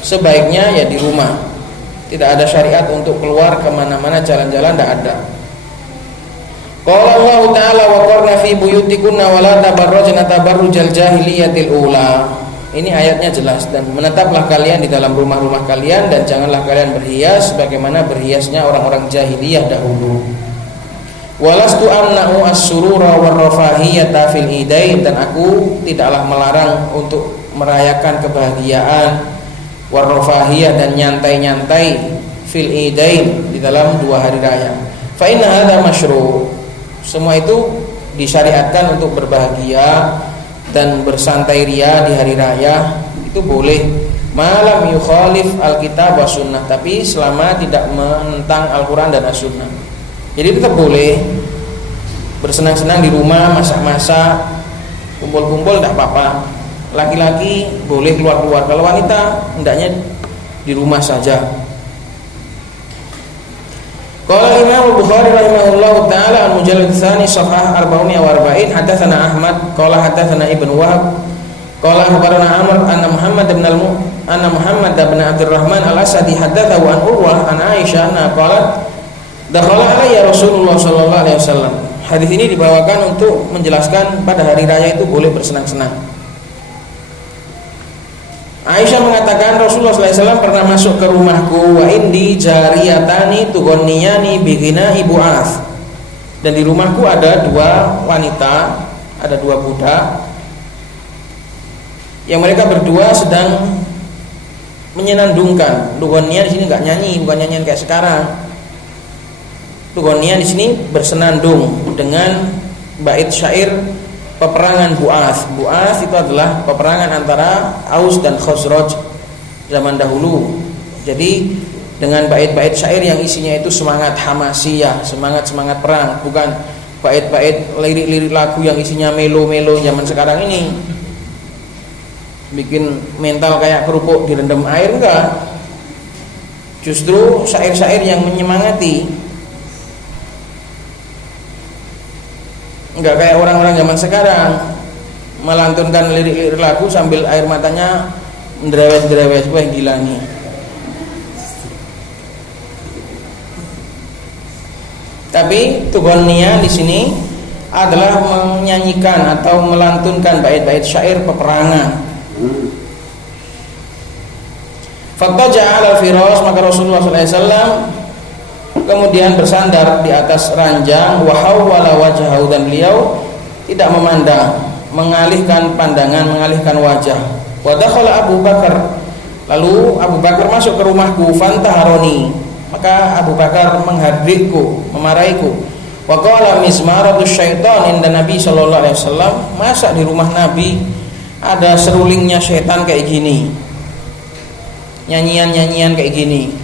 sebaiknya ya di rumah. Tidak ada syariat untuk keluar kemana-mana jalan-jalan, tidak ada. Qala Allah Ta'ala wa qarna fi buyutikunna wa la tabarrajna tabarrujal jahiliyatil ula. Ini ayatnya jelas, dan menetaplah kalian di dalam rumah-rumah kalian dan janganlah kalian berhias sebagaimana berhiasnya orang-orang jahiliyah dahulu. Walastu amna'u as-surura war-rafahiyata fil idain, dan aku tidaklah melarang untuk merayakan kebahagiaan war-rafahiyah dan nyantai-nyantai fil idain di dalam dua hari raya. Fa inna hadza masyru'. Semua itu disyariatkan untuk berbahagia dan bersantai ria di hari raya, itu boleh. Malam yukhalif alkitab wa sunnah, tapi selama tidak menentang Al-Quran dan As-Sunnah. Jadi tetap boleh bersenang-senang di rumah, masak-masak, kumpul-kumpul tidak apa-apa. Laki-laki boleh keluar-keluar, kalau wanita hendaknya di rumah saja. Qala Imam Al-Bukhari rahimahullahu taala al-mujallad tsani safhah 440 hadatsana Ahmad qala hadatsana Ibnu Wahab qala akhbarana Amr anna Muhammad bin Abdurrahman al-Asadi hadatsahu an Urwah an Aisyah anna qalat dakhala alayya Rasulullah sallallahu alaihi wasallam. Hadis ini dibawakan untuk menjelaskan pada hari raya itu boleh bersenang-senang. Aisyah mengatakan Rasulullah SAW pernah masuk ke rumahku, wa indi jariyatani tughanniyani bighina ibu As, dan di rumahku ada dua wanita, ada dua budak yang mereka berdua sedang menyenandungkan. Tughanniyah di sini enggak nyanyi, bukan nyanyian kayak sekarang. Tughanniyah di sini bersenandung dengan bait syair peperangan Bu'ath. Bu'ath itu adalah peperangan antara Aus dan Khazraj zaman dahulu. Jadi dengan bait-bait syair yang isinya itu semangat hamasiyah, semangat perang, bukan bait-bait lirik-lirik lagu yang isinya melo-melo zaman sekarang ini. Bikin mental kayak kerupuk direndam air, enggak. Justru syair-syair yang menyemangati. Enggak kayak orang-orang zaman sekarang melantunkan lirik-lirik lagu sambil air matanya menderewes-derewes. Wah, gila nih. Tapi tugonnya di sini adalah menyanyikan atau melantunkan bait-bait syair peperangan. Fattaja'a al-firas, maka Rasulullah SAW kemudian bersandar di atas ranjang, wa hawwala wajhahu, dan beliau tidak memandang, mengalihkan pandangan, mengalihkan wajah. Wa dakhala Abu Bakar, lalu Abu Bakar masuk ke rumahku, fantaharoni, maka Abu Bakar menghardikku, memarahiku. Wa qala mizmaratus syaitan inda Nabi sallallahu alaihi wasallam, masa di rumah Nabi ada serulingnya setan kayak gini, nyanyian-nyanyian kayak gini.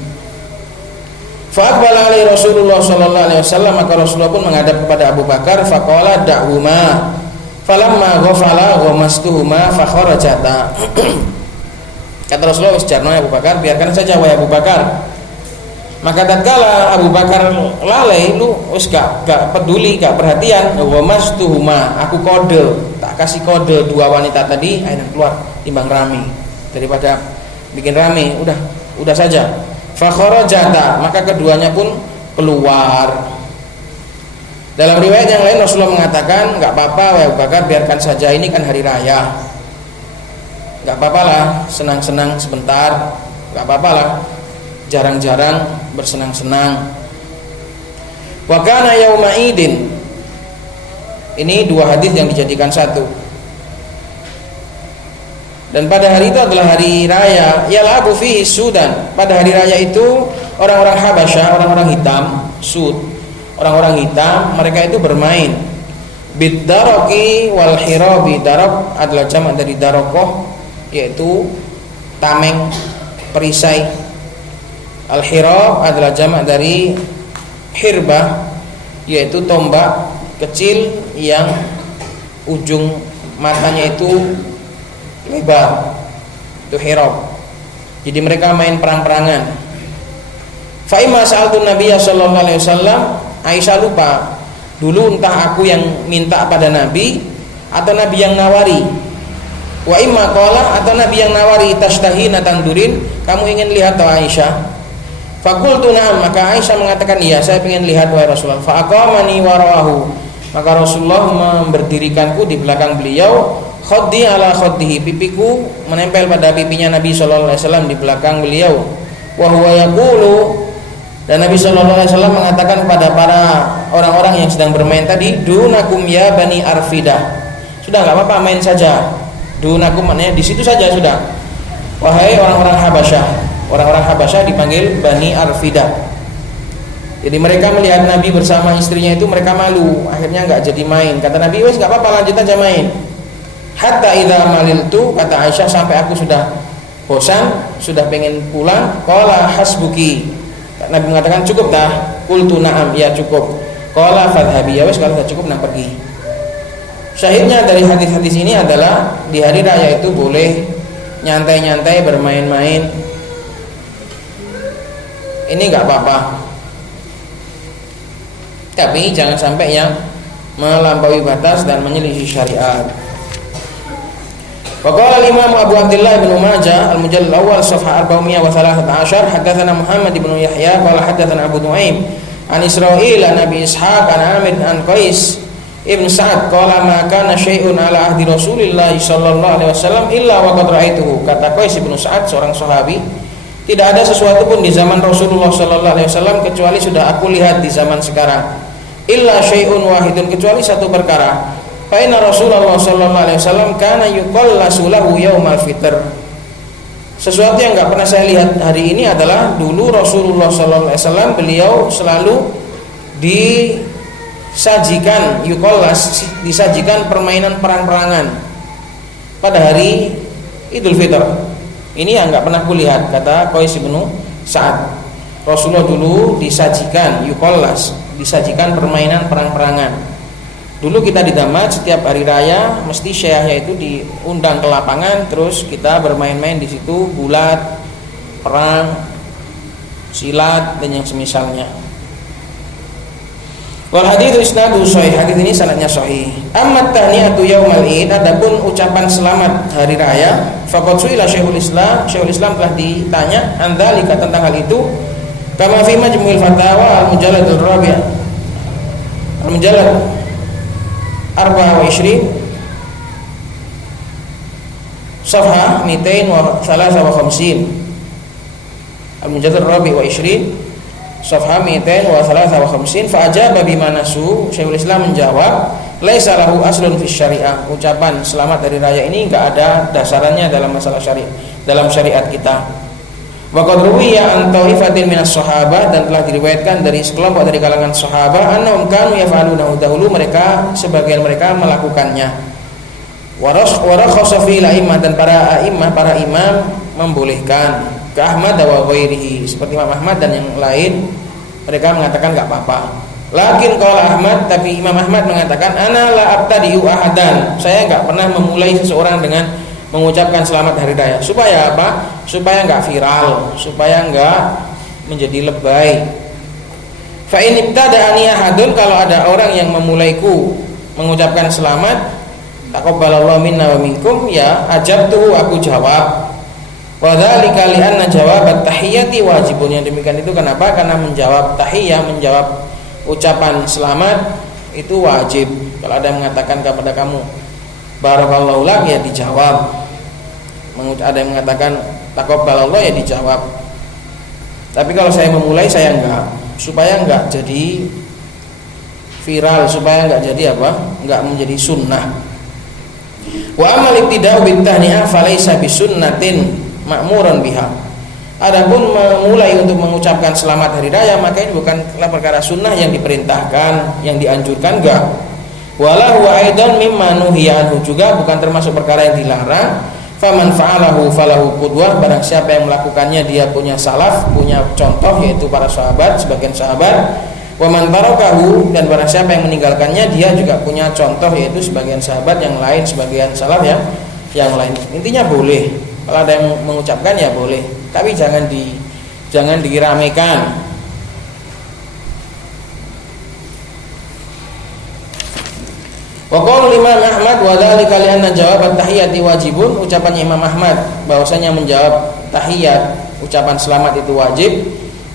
Fa aqbala alaihi Rasulullah sallallahu alaihi wasallam, maka Rasulullah pun menghadap kepada Abu Bakar, faqala da'huma, falamma ghafala ghamastuhuma fa kharajata. Kata Rasulullah, wis jarno Abu Bakar, biarkan saja wahai Abu Bakar. Maka tatkala Abu Bakar lalai, lu wis gak peduli, gak perhatian, ghamastuhuma, aku kode, tak kasih kode dua wanita tadi, ayo keluar timbang rame, daripada bikin rame, udah saja. Fa kharajata, maka keduanya pun keluar. Dalam riwayat yang lain Rasulullah mengatakan, enggak apa-apa wahai Abu Bakar, biarkan saja, ini kan hari raya. Enggak apa-apa lah, senang-senang sebentar, enggak apa-apa lah, jarang-jarang bersenang-senang. Wa kana yauma idin. Ini dua hadis yang dijadikan satu. Dan pada hari itu adalah hari raya, yal'abu fihi Sudan. Pada hari raya itu orang-orang Habasyah, orang-orang hitam, Sud, orang-orang hitam, mereka itu bermain bid-daraqi wal hirabi. Daraq adalah jamak dari darokoh, yaitu tameng, perisai. Al-hirab adalah jamak dari hirbah, yaitu tombak kecil yang ujung matanya itu lebar, itu hirab. Jadi mereka main perang-perangan. Fa imma sa'altu Nabiyya sallallahu alaihi wasallam, Aisyah lupa dulu entah aku yang minta pada Nabi atau Nabi yang nawari. Wa imma qala, atau Nabi yang nawari, tashtahina tandurin, kamu ingin lihat atau Aisyah? Faqultu na'am, maka Aisyah mengatakan iya, saya ingin lihat wahai Rasulullah. Fa aqamani warahu, maka Rasulullah memberdirikanku di belakang beliau. Khaddi ala khaddihi, pipiku menempel pada pipinya Nabi sallallahu alaihi wasallam di belakang beliau. Wa huwa yaqulu, dan Nabi sallallahu alaihi wasallam mengatakan kepada para orang-orang yang sedang bermain tadi, dunakum ya bani arfidah. Sudah enggak apa-apa, main saja. Dunakum maknanya di situ saja sudah. Wahai orang-orang Habasyah. Orang-orang Habasyah dipanggil Bani Arfidah. Jadi mereka melihat Nabi bersama istrinya itu mereka malu, akhirnya enggak jadi main. Kata Nabi, wes enggak apa-apa, lanjut aja main. Hatta idza maliltu, kata Aisyah, sampai aku sudah bosan, sudah pengen pulang. Qala hasbuki, Nabi mengatakan cukup dah. Qultu na'am, ya cukup. Qala fadhhabi, ya wes kalau sudah cukup nah pergi. Syahidnya dari hadis-hadis ini adalah di hari raya itu boleh nyantai-nyantai, bermain-main. Ini enggak apa-apa. Tapi jangan sampai yang melampaui batas dan menyelisih syariat. Waqala al-Imam Abu Abdullah bin Majah al-Mujallad al-awwal safha 413 hadatsana Muhammad bin Yahya qala hadatsana Abu Nuaim an Israil an Abi Ishaq an Amir an Qais ibn Sa'ad qala ma kana syai'un ala ahdi Rasulillah sallallahu alaihi wasallam illa wa qad ra'aituhu. Kata Qais ibn Sa'ad, seorang sahabi, tidak ada sesuatu pun di zaman Rasulullah sallallahu alaihi wasallam kecuali sudah aku lihat di zaman sekarang. Illa syai'un wahidun, kecuali satu perkara. Fa inna Rasulullah sallallahu alaihi wasallam kana yuqallasu lahu yaumal fitr. Sesuatu yang enggak pernah saya lihat hari ini adalah dulu Rasulullah sallallahu alaihi wasallam beliau selalu disajikan yuqallas, disajikan permainan perang-perangan pada hari Idul Fitr. Ini yang nggak pernah kulihat, kata Qais bin Sa'ad. Rasulullah dulu disajikan yukollas, disajikan permainan perang-perangan. Dulu kita di Damat setiap hari raya mesti syekhnya itu diundang ke lapangan, terus kita bermain-main di situ, gulat, perang, silat dan yang semisalnya. Wal haditsu isnaduhu sahih, hadis ini sanadnya sahih. Amma tahniyatu yaumal id, adapun ucapan selamat hari raya, faqad su'ila Syekhul Islam telah ditanya andzalika tentang hal itu, kama fi Majmu'il Fatawa al-Mujallad al-Rabi' al-Mujallad 24 Safha 253 al-Mujallad al-Rabi' wa 20 Safha 253 fa ajaba bima nasu. Syekhul Islam menjawab, laisa lahu aslun fi syariah. Ucapan selamat hari raya ini enggak ada dasarannya dalam masalah syariat, dalam syariat kita. Wa qad ruwiya an ta'ifatin minas sahabah, dan telah diriwayatkan dari sekelompok dari kalangan sahabat, annahum kanu yaf'alunahu, dahulu mereka sebagian mereka melakukannya. Wa rakhasa fi al-a'immah, dan para imam membolehkan. Ke Ahmad wa ghairihi, seperti Imam Ahmad dan yang lain, mereka mengatakan enggak apa-apa. Lakin qala Ahmad, tapi Imam Ahmad mengatakan, ana la abtadi'u ahadan, saya enggak pernah memulai seseorang dengan mengucapkan selamat hari raya. Supaya apa? Supaya enggak viral, supaya enggak menjadi lebay. Fa in ibtada'ani ahadun, kalau ada orang yang memulaiku mengucapkan selamat, taqabbalallahu minna wa minkum, ya ajabtuhu, aku jawab. Wa dzalika li anna jawab at-tahiyyati wajibun. Yang demikian itu kenapa? Karena menjawab tahiyah, menjawab ucapan selamat itu wajib. Kalau ada yang mengatakan kepada kamu barakallahu lak, ya dijawab. Ada yang mengatakan taqabbalallahu, ya dijawab. Tapi kalau saya memulai, saya enggak, supaya enggak jadi viral, supaya enggak jadi apa? Enggak menjadi sunnah. Wa amal ibtida'u bit tahni'ah falaysa bisunnatin ma'muran biha. Adapun memulai untuk mengucapkan selamat hari raya, maka ini bukanlah perkara sunnah yang diperintahkan, yang dianjurkan, enggak. Wala huwa aidan mimma nuhiya anhu, juga bukan termasuk perkara yang dilarang. Faman fa'alahu falahu qudwah, barang siapa yang melakukannya dia punya salaf, punya contoh, yaitu para sahabat, sebagian sahabat. Wa man tarakahu, dan barang siapa yang meninggalkannya dia juga punya contoh, yaitu sebagian sahabat yang lain, sebagian salaf yang lain. Intinya boleh. Kalau ada yang mengucapkan, ya boleh, tapi jangan diramekan. Wa qala Imam Ahmad wa dzalika li anna jawab at-tahiyyati wajibun. Ucapannya Imam Ahmad bahwasanya menjawab tahiyat, ucapan selamat itu wajib.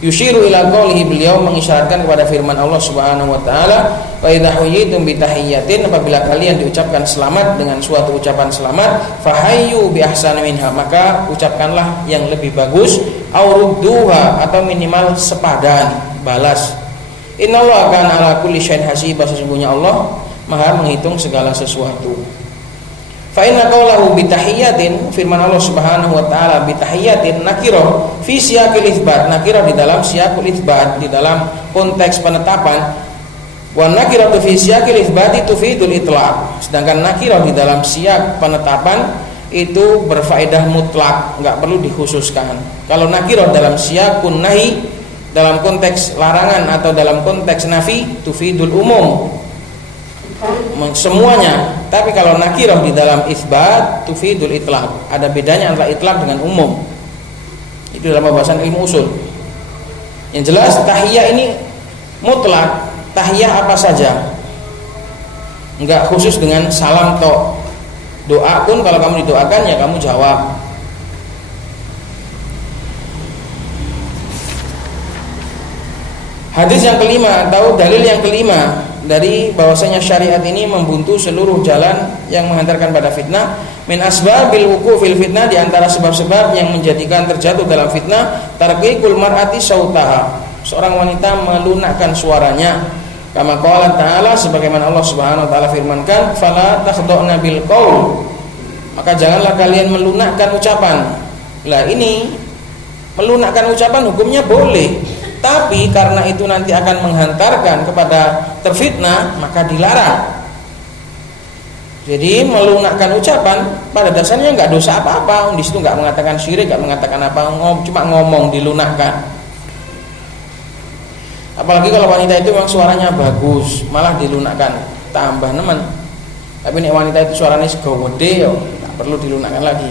Yushiru ila qaulihi, beliau mengisyaratkan kepada firman Allah Subhanahu wa taala, wa idza huyitum bi tahiyyatin, apabila kalian diucapkan selamat dengan suatu ucapan selamat, fahayyu bi ahsani minha, maka ucapkanlah yang lebih bagus, au rudduha, atau minimal sepadan, balas. Innallaha kana ala kulli syai'in hasiba, sesungguhnya Allah Maha menghitung segala sesuatu. Fa inna qaulahu bi tahiyyatin, firman Allah Subhanahu wa taala bi tahiyyatin nakirah fi siyaqil itsbat, nakirah di dalam siyaqul itsbat, di dalam konteks penetapan. Wa nakiratu fi siyaqil itsbati tufidul itlaq, sedangkan nakirah di dalam siyaq penetapan itu berfaedah mutlak, enggak perlu dikhususkan. Kalau nakirah dalam siyaqun nahi, dalam konteks larangan atau dalam konteks nafi, tufidul umum, semuanya. Tapi kalau nakirah di dalam itsbat tufidul itlaq, ada bedanya antara itlaq dengan umum. Itu dalam pembahasan ilmu usul. Yang jelas tahiyah ini mutlak, tahiyah apa saja, enggak khusus dengan salam tok. Doa pun kalau kamu didoakan, ya kamu jawab. Hadis yang kelima atau dalil yang kelima dari bahwasanya syariat ini membuntu seluruh jalan yang menghantarkan pada fitnah. Min asbabil wuqufil fitnah, di antara sebab-sebab yang menjadikan terjatuh dalam fitnah, tarqiqul mar'ati sautaha, seorang wanita melunakkan suaranya. Kama qala ta'ala, sebagaimana Allah Subhanahu wa taala firmankan, fala takhda'na bil qaul, maka janganlah kalian melunakkan ucapan. Lah ini melunakkan ucapan hukumnya boleh, tapi karena itu nanti akan menghantarkan kepada terfitnah, maka dilarang. Jadi melunakkan ucapan pada dasarnya nggak dosa apa-apa. Di situ nggak mengatakan syirik, nggak mengatakan apa, cuma ngomong dilunakkan. Apalagi kalau wanita itu memang suaranya bagus, malah dilunakkan, tambah nemen. Tapi nek wanita itu suaranya segede, yo nggak perlu dilunakkan lagi.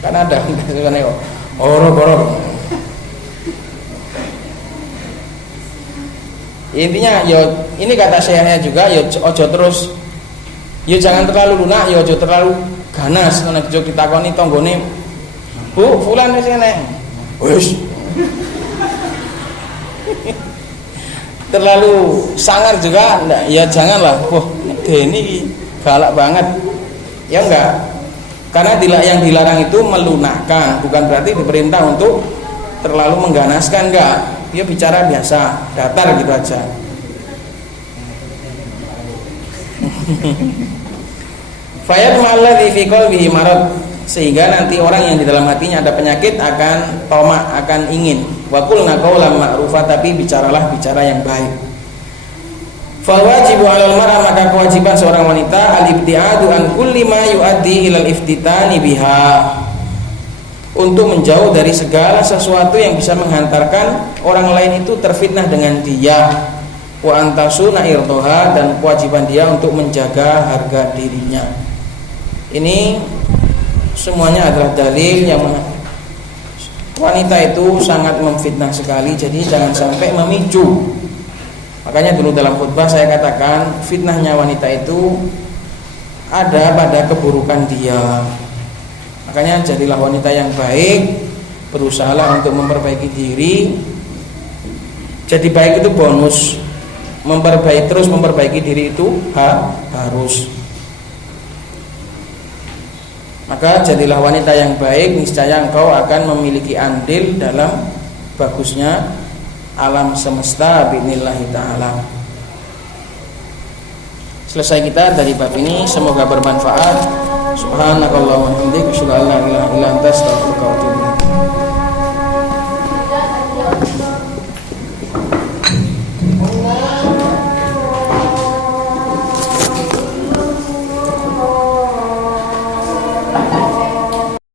Kan ada suaranya oro-oro. Intinya yo ini kata saya juga yo ojo terus. Ya jangan terlalu lunak, ya aja terlalu ganas. Nek jog ditakoni tanggane, "Bu, fulan wis kene." Wis. Terlalu sangar juga enggak, ya janganlah. Wah, Deni galak banget. Ya enggak. Karena yang dilarang itu melunakkan, bukan berarti diperintah untuk terlalu mengganaskan, enggak. Dia bicara biasa, datar gitu aja. Fayat ma'alladzi fi qalbihi marad, sehingga nanti orang yang di dalam hatinya ada penyakit akan tomak, akan ingin. Wa qulna qawlan ma'rufa, tapi bicaralah bicara yang baik. Fa wajibu 'alal mar'a, maka kewajiban seorang wanita al-ibtiadu an kulli ma yuaddi ilal iftitani biha, untuk menjauh dari segala sesuatu yang bisa menghantarkan orang lain itu terfitnah dengan dia. Wa antasuna irdoha, dan kewajiban dia untuk menjaga harga dirinya. Ini semuanya adalah dalil yang wanita itu sangat memfitnah sekali. Jadi jangan sampai memicu. Makanya dulu dalam khutbah saya katakan fitnahnya wanita itu ada pada keburukan dia. Makanya jadilah wanita yang baik, berusahalah untuk memperbaiki diri. Jadi baik itu bonus, terus memperbaiki diri itu harus. Maka jadilah wanita yang baik, niscaya engkau akan memiliki andil dalam bagusnya alam semesta bi'nillahi ta'ala. Selesai kita dari bab ini, semoga bermanfaat. Subhanakallahumma wa bihamdika asyhadu an la